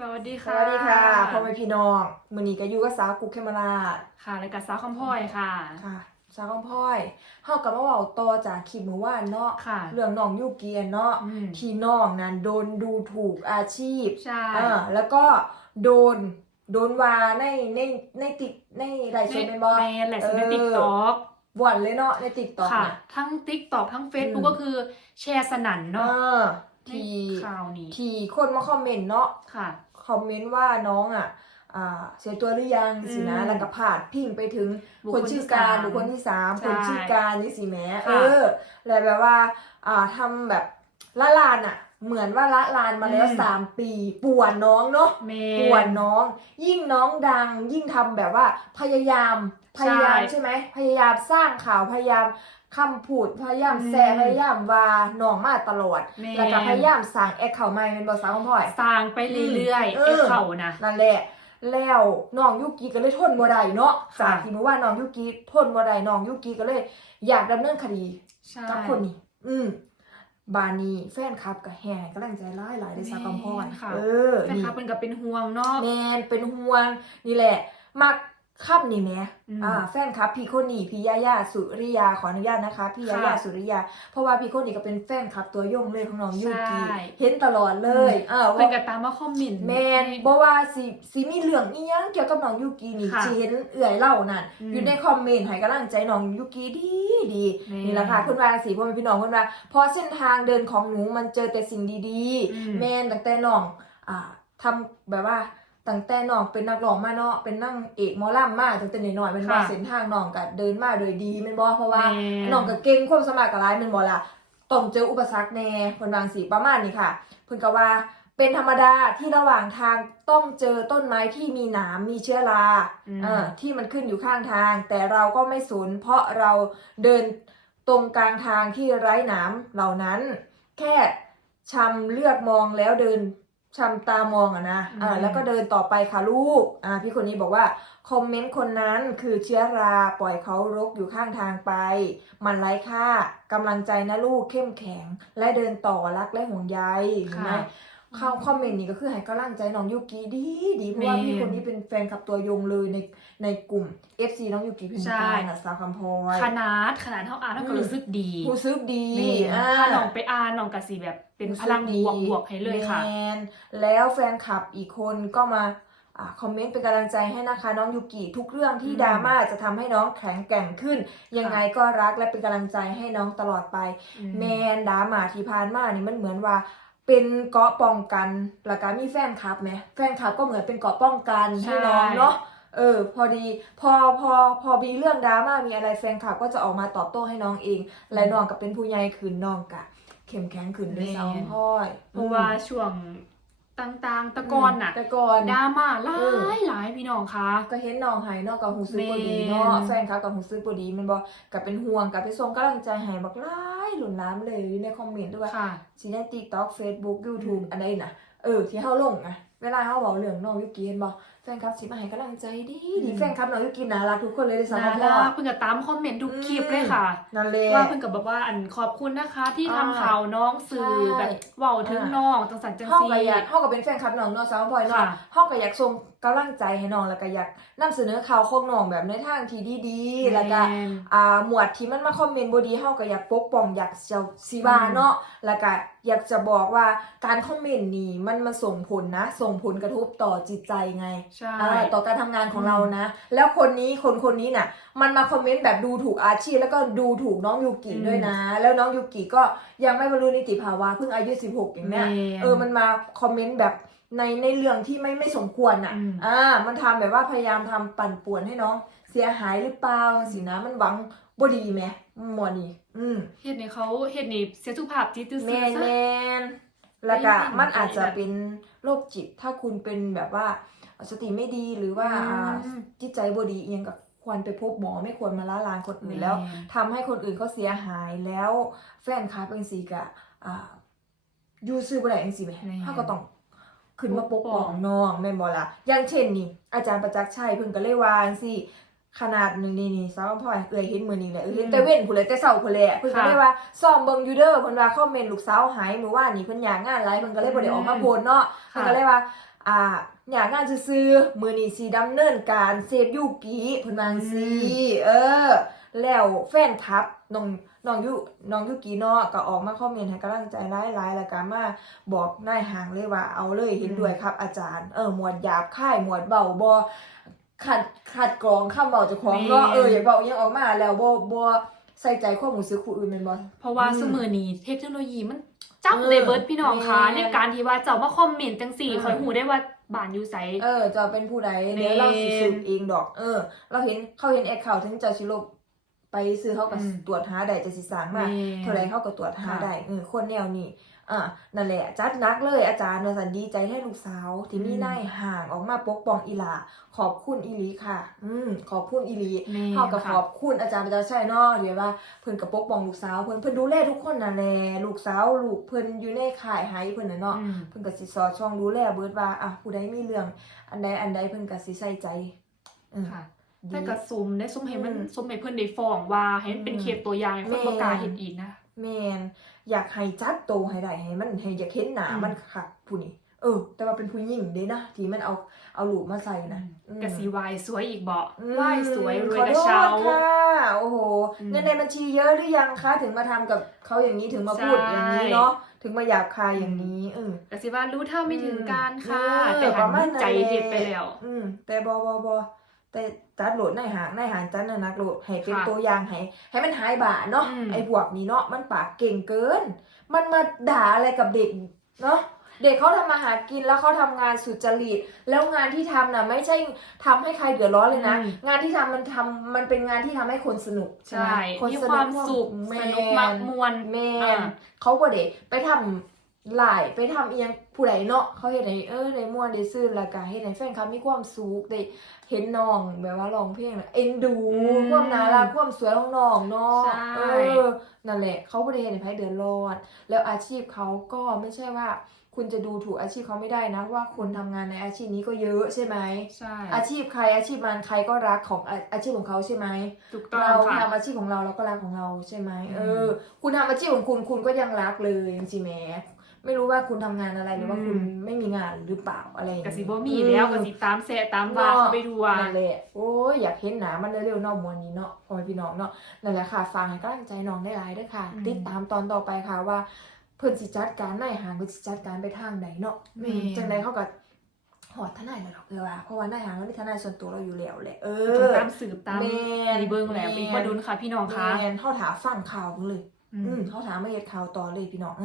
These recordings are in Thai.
สวัสดีสค่ะวัสดีค่ะพ่อแม่พี่น้องมือนี้ก็อยู่กับสาวกุ๊กเคมราชค่ะและกับสาวคำพ่อยค่ะ ค่ะ สาวข้องพ่อยเฮากับมาเว้าต่อจากคลิปเมื่อวานเนาะค่ะเรื่องน้องยูเกียนเนาะอืมที่น้องนั้นโดนดูถูกอาชีพใช่อ่าแล้วก็โดนโดนว่าในในในติ๊กในไลฟ์สดเป็นบ่แมนแหละสในเออ ติ๊กต็อกบ่อนเลยเนาะใน TikTok ค่ะ เนี่ย ทั้งติ๊กต็อกทั้งเฟซบุ๊กอืม ก็คือแชร์สนั่นเอเนาะอในที่ข่าวนี้ที่คนมาคอมเมนต์เนาะ ค่ะ คอมเมนต์ว่าน้องอะอ่าเสียตัวหรือยังสินะอืมแล้วก็พาดพิงไปถึงบุคคคลนที่ชื่อการสามบุคคลที่สามใช่คนชื่อการนี่สิแหม้ค่ะเออแล้วแบบว่าอ่าทำแบบละลานอะ เหมือนว่าละลานมาแล้วอืมสามปีป่วนน้องเนาะแมป่วนนน้อง ยิ่งน้องดัง ยิ่งทำแบบว่า พยายามพใช่ยายามใช่ไหมพยายามสร้างข่าวพยายามคำพูดพยายามแซะอืมพยายามว่าน้องมาตลอดแมนแล้วก็พยายามสร้างแอคเคาท์ใหม่เป็นบอสาวของพ่อยสร้างไปเรื่อยๆเอไอ้อเขานะนั่นแหละแล้วน้องยุกิก็เลยทนบ่ได้เนาะค่ะจากที่เมื่อวานน้องยุกิทนบ่ได้น้องยุกิก็เลย อยากดำเนินคดีใช่กับคนนี้ อืม บานนี้แฟนคลับกับแห่กำลังใจร้ายหลายได้สาวคำพรแม่นค่ะเออแฟนนี่คลับเป็นกับเป็นห่วงเนาะแมนเป็นห่วงนี่แหละมัก คับนี่แหมอืมอ่าแฟนคลับพี่คนนี้พี่ย่าย่าสุริยาขออนุญาตนะคะ พี่ย่าย่าค่ะสุริยา เพราะว่าพี่คนนี้ก็เป็นแฟนคลับตัวยงเลยของน้องยุกิใช่ เห็นตลอดเลยอ่าเพิ่ว่านก็ตามมาคอมเมนต์ แมนบ่ว่าสิสิมีเรื่องอีหยังเกี่ยวกับน้องยูกินี่ค่ะสิเห็นเอื่อยเล่านั่นอืมอยู่ในคอมเมนต์ให้กำลังใจน้องยูกิดีดีแม่นี่แหละค่ะคุณวาสีพ่อแม่พี่น้องคุณว่าพอเส้นทางเดินของหนูมันเจอแต่สิ่งดีอืม ๆ แม่นตั้งแต่น้องอ่าทำแบบว่า ตั้งแต่น้องเป็นนักร้องมาเนาะเป็นนั่งเอกหมอลำมาตั้งแต่น้อยๆเป็นว่าค่ะเส้นทางน้องก็เดินมาโดยดีแม่นบ่เพราะว่าแม่น้องก็เก่งความสามารถกับร้ายแมันบ่ล่ะต้องเจออุปสรรคแน่เพิ่นวาจังสีประมาณนี้ค่ะเพิ่นก็ว่าเป็นธรรมดาที่ระหว่างทางต้องเจอต้นไม้ที่มีหนามมีเชื้อราอืมเออที่มันขึ้นอยู่ข้างทาง แต่เราก็ไม่สนเพราะเราเดินตรงกลางทางที่ไร้หนามเหล่านั้น แค่ชำเลือกมองแล้วเดิน ชำตามองอะนะอ่าอืมแล้วก็เดินต่อไปค่ะลูกอ่าพี่คนนี้บอกว่าคอมเมนต์คนนั้นคือเชื้อราปล่อยเขารกอยู่ข้างทางไป มันไร้ค่ากำลังใจนะลูกเข้มแข็ง และเดินต่อรักและห่วงใยเห็นไหมค่ะ เข้าคอมเมนต์นี่ก็คือให้กำลังใจน้องยูกิดีดีเพราะว่าแม่พี่คนนี้เป็นแฟนคลับตัวยงเลยในในกลุ่ม FC น้องยูกิเพนใช่การนะสาวคำพลอย ขนาดขนาดเท่าอ่านเท่าก็อืม รู้สึกดีผู้ซึกดีแม่นอ่า ถ้าลองไปอ่านลองกะสีแบบเป็นพลังบวกบวกให้เลยค่ะ แมนแล้วแฟนคลับอีกคนก็มาอ่าคอมเมนต์เป็นกำลังใจให้นะคะน้องยูกิทุกเรื่องที่อืมดราม่าจะทำให้น้องแข็งแกร่งขึ้น ยังไงก็รักและเป็นกำลังใจให้น้องตลอดไปอืแมนดราม่าที่ผ่านมานี่มันเหมือนว่า เป็นเกราะป้องกันแล้วก็มีแฟนคลับไหมแฟนคลับก็เหมือนเป็นเกราะป้องกันให้น้องเนาะเออพอดีพอพอพอมีเรื่องดราม่ามีอะไรแฟนคลับก็จะออกมาตอบโต้ให้น้องเอง และน้องก็เป็นผู้ใหญ่ขึ้นน้องกะ เข้มแข็งขึ้นด้วยซ้ำพ่อยเพราะว่าช่วง ต่างๆ ตะกอนน่ะแต่ก่อนดราม่าหลาเออยหลายพี่น้องคะก็เห็นน้องหายน้องกับหูซื้อบ่ดีแม่เนาะนแฟนคลับกับหูซื้อบ่ดีแมันบ่กับเป็นห่วงกับไปส่งกำลังใจให้บักหลายหลุนล้ามเลยอยู่ในคอมเมนต์ด้วยว่าค่ะสิใน TikTok Facebook YouTube อืมอันใดน่ะเออที่เฮาลงอะเวลาเฮาเว้าเรื่องน้องยุกิเห็นบ่แฟนคลับสิมาให้กำลังใจดีดีแฟนคลับน้องยุกิน่ารักทุกคนเลยเด้อสำหน่ารับรัพ่อกเพิ่งก็ตามคอมเมนต์ทุกคลิปอืมเลยค่ะนั่นแหละว่าเพิ่งก็บอกว่าอันขอบคุณนะคะ ที่อ่าทำข่าวน้องสื่อใช่แบบเว้าถึงอ่าน้องจังสันจังเฮาซีก็อยากเฮาก็เป็นแฟนคลับน้องเนาะสาวพลอยเนาะค่ะเฮาก็อยากส่งกำลังใจให้น้องแล้วก็อยากนำเสนอข่าวของน้องแบบในทางที่ดีๆแล้วก็แม่นอ่าหมวดที่มันมาคอมเมนต์บดีเฮาก็อยากปกป้องอยากจะซีบาเนาะแล้วก็อยากจะบอกว่าการคอมเมนต์นี่มันมาส่งผลนะ ส่งผลกระทบต่อจิตใจไงใช่อ่าต่อการทำงานของอืมเรานะ แล้วคนนี้คนคนนี้น่ะ มันมาคอมเมนต์แบบดูถูกอาชีพ แล้วก็ดูถูกน้องยูกิด้วยนะ แล้วน้องยูกิก็ยังไม่บรรลุนิติภาวะเพิ่งอายุ 16 อย่างเนี้ยแม่นเออมันมาคอมเมนต์แบบในในเรื่องที่ไม่ไม่สมควรอะอืม อ่ามันทำแบบว่าพยายามทำปั่นป่วนให้น้อง เสียหายหรือเปล่าสินะมันหวังบ่ดีไหมหมอนี่อืมเฮ็ดให้เขาเฮ็ดให้เสียสุขภาพจิตซื่อแมๆนซะ แมน แล้วก็ไม่ไม่มันอาจจะแบบเป็นโรคจิต ถ้าคุณเป็นแบบว่าสติไม่ดีหรือว่าอืมอ่าจิตใจบ่ดีเอียงกับควรไปพบหมอไม่ควรมาละลานคนอื่นแล้วม่นทำให้คนอื่นเขาเสียหายแล้วแฟนคลับเป็นสีกะอ่าอยู่ซื้อบ่ได้จังซี่แหมแม่นเฮาก็ต้องขึ้นมาปกปกป้ป้อองงน้องแม่นบ่ล่ะอย่างเช่นนี่อาจารย์ประจักษ์ชัยเพิ่นก็เลยว่าจังซี่ ขนาดหนึงนี่นี่สาวพ่อยเอ้ยเห็นมื้อนี้แหละเอ้ยเห็นแต่เว้นพุ่นเลยแต่เช้าพุ่นแหละเพิ่นก็ค่ะเลยว่าซ่อมเบิ่งอยู่เด้อเพิ่นว่าคอมเมนต์ลูกสาวหายมื้อวานนี้เพิ่นอยากงานหลายเพิ่นก็เลยบ่ได้ออกมาโพสต์เนาะเพิ่นก็เลยว่าอ่าอยากงานซื้อๆมือนี้สีดำเนินการเซฟยูกิเพิ่นวาจั่งซีเออ แล้วแฟนคลับน้องน้องยุน้องยุกิเนาะก็ออกมาคอมเมนต์ให้กำลังใจหลายๆแล้วก็มาบอกนายห่างเลยว่าเอาเลยเห็นด้วยครับอาจารย์ เออหมวดหยาบค่ายหมวดเบาบ่ ขัดขัดกรองคำเบาเจ้าของเนาะแม่นเอออย่าเบาอิหยังออกมาแล้วบ่บ่ใส่ใจความรู้สึกผู้อื่นแม่นบ่เพราะว่าอืมสมือนี้เทคโนโลยีมันจับเออเลยเบิร์ดพี่น้องคะแม่ในการที่ว่าเจ้ามาคอมเมนต์จังสี่เออคอยหูได้ว่าบ้านอยู่ไสเออจะเป็นผู้ใดแม่นเดี๋ยวเราสิสืบเองดอก เออ เราเห็นเขาเห็นแอคเคาท์ถึงจะสิลบ ไปซื้อเขาก็อืมตรวจหาได้จะสิสร้างมาแม่เท่าไรเขาก็ตรวจหาค่ะ ได้เออคนแนวนี้อะนั่นแหละจัดหนักเลยอาจารย์ว่าสันดีใจให้ลูกสาวที่มีอืมนายห่างออกมาปกป้องอีหลาขอบคุณอีหลีค่ะ อืมขอบคุณอีหลี แม่เฮากับขค่ะ อบคุณอาจารย์ประจักษ์ชัยเนาะเดี๋ยวว่าเพิ่นกับปกป้องลูกสาว เพิ่นเพิ่นดูแลทุกคนน่ะแหละลูกสาวลูกเพิ่นอยู่ในข่ายไห้เพิ่นน่ะเนาะอืม เพิ่นก็สิสอดช่องดูแลเบิดว่าอะผู้ใดมีเรื่อง อันใดอันใดเพิ่นก็สิใส่ใจอืม ค่ะดี แต่กระซุมได้ซุมให้มันอืมซุมให้เพิ่นได้ฟ้องว่าให้มันเป็นอืมเคสตัวอย่างให้เพิ่นแม่บ่กล้าเฮ็ดอีกนะแม่นอยากให้จัดโตให้ได้ให้มันให้อยากเห็นหน้าอืมมันคักผู้นี้เออ แต่ว่าเป็นผู้หญิงเด้นะที่มันเอาเอาลูกมาใส่นะอืมกะสีวายสวยอีกบ่อืมวายสวยรวยขอกระโทเช้าษค่ะโอ้โหอืมเงินในบัญชีเยอะหรือยังคะถึงมาทำกับเขาอย่างนี้ถึงมาพูดใช่อย่างนี้เนาะถึงมาหยาบคายอย่างนี้เออกะสิว่ารู้เท่าไม่ถึงการค่ะอืมแต่ปหัระมาณนนั้นใจแหละเฮ็ดไปแล้ว อืมแต่บอบอบอ แต่จัดโหลดในหางในหางจัดนะนักโหลดให้เป็นค่ะตัวอย่างให้ให้มันหายบาเนาะอืม ไอ้พวกนี้เนาะมันปากเก่งเกิน มันมาด่าอะไรกับเด็กเนาะเด็กเขาทำมาหากินแล้วเขาทำงานสุจริต แล้วงานที่ทำน่ะไม่ใช่ทำให้ใครเดือดร้อนเลยนะอืมงานที่ทำมันทำมันเป็นงานที่ทำให้คนสนุกใช่ไหมใช่คนมีสความสุขแมสนุกมักนมวน แมอ่านเขาก็เด็ไปทำ หลายไปทำเอียงผู้ใดเนาะเขาเห็นในเออในม่วนได้ซื่นและกาเห็นในแฟนคลับมีความสุขได้เห็นน้องแบบว่าร้องเพลงน่ะเอ็นดูอืมความน่ารักความสวยของน้องเนาะใช่เออนั่นแหละเขาไม่ได้เห็นในไพ่เดือดร้อนแล้วอาชีพเขาก็ไม่ใช่ว่า คุณจะดูถูกอาชีพเขาไม่ได้นะ ว่าคนทำงานในอาชีพนี้ก็เยอะใช่ไหมใช่อาชีพใครอาชีพมันใครก็รักของอาอาชีพของเขาใช่ไหมถูกต้องเราค่ะทำอาชีพของเราเราก็รักของเราใช่ไหมอืมเออ คุณทำอาชีพของคุณคุณก็ยังรักเลยจริงๆแหม ไม่รู้ว่าคุณทำงานอะไรหรือว่าคุณไม่มีงานหรือเปล่าอะไรอย่างกะเงี้ยสิบ่มีแล้วกะสิตามแซะตามว่าเขาไปดูว่านั่นแหละโอ้ยอยากเห็นหนามันเร็วๆเนอกมวนนี้เนาะพ่อแม่พี่น้องเนาะนั่นแหละค่ะฟังให้กำลังใจน้องได้หลายเด้วยค่ะอืมติดตามตอนต่อไปค่ะว่าเพิ่นสิจัดการในหางเพิ่นสิจัดการไปทางใดเนาะแม่อืมจังใดเขาก็หอดทนายแล้วดอกเลยว่าเพราะว่านายหางเรามีทนายส่วนตัวเราอยู่แล้วแหละเอต้องอตามสืบตามแม่นรีเบิ้งแล้วแม่นอีกบ่ดุนค่ะ พี่น้องคะแม่นเขาถามฟังข่าวเพิ่งเลย อือืมมเขาถามมาเฮ็ดข่าวต่อเลยพี่น้อง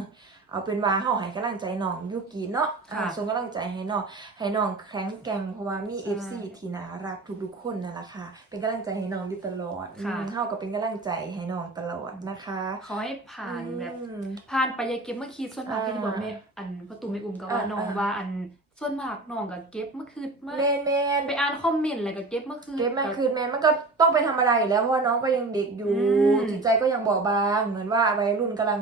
เอ้อเอาเป็นว่าเฮาให้กำลังใจน้องยูกิเนาะค่ะอ่าส่งกำลังใจให้น้องให้น้องแข็งแกร่งเพราะว่ามีใช่ FC ที่น่ารักทุกๆคนนั่นแหละค่ะ เป็นกำลังใจให้น้องอยู่ตลอดค่ะ อืมเฮาก็เป็นกำลังใจให้น้องตลอดนะคะขอให้ผ่านแบบ อืม ผ่านไปอยาเก็บเมื่อคืนส่วนมากอ่าที่บอกแม่อันประตูไม่อุ่มก็ว่าอ่าน้องอ่า ว่าอัน ส่วนมากน้องก็เก็บเมื่อคืนมาแม่นแม่นไปอ่านคอมเมนต์อะไรก็เก็บเมื่อคืนเก็บแม่คืนแม่มันก็ต้องไปทำอะไรอยู่แล้วเพราะว่าน้องก็ยังเด็กอยู่อืมจิตใจก็ยังบอบบาง เหมือนว่าวัยรุ่นกำลัง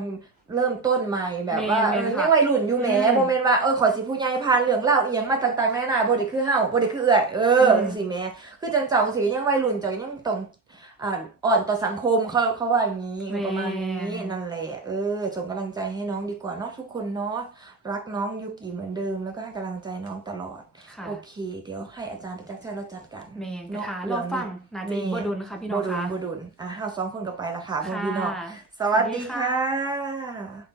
เริ่มต้นใหม่แบบว่าแม่เอนอค่ะยังวัยรุ่นอยู่แหมอืมโมเมนต์ว่าเออขอสิผู้ใหญ่พานเรื่องเล่าอีหยังมาต่างๆแน่นาบ่ได้คือเฮาบ่ได้คือเอื้อยเอออืมสิแหม่คือจังเจ้าสิยังวัยรุ่นเจ้ายังต้อง อ่าอ่อนต่อสังคมเขาเขาว่าอย่างนี้ประมาณนี้นั่นแหละเออส่งกำลังใจให้น้องดีกว่าเนาะทุกคนเนาะรักน้องยูกิเหมือนเดิมแล้วก็ให้กำลังใจน้องตลอดค่ะโอเค เดี๋ยวให้อาจารย์ไปจักรชัยเราจัดการแม่นเนาะค่ะเรื่รอองฟังน่าจะอีกแม่บ่ดุนค่ะพี่น้องบดุลคะบดุลอะห้าสองคนก็ไปละค่ะค่ะพี่น้องสวัสดีสวัสดีค่ค่ะะ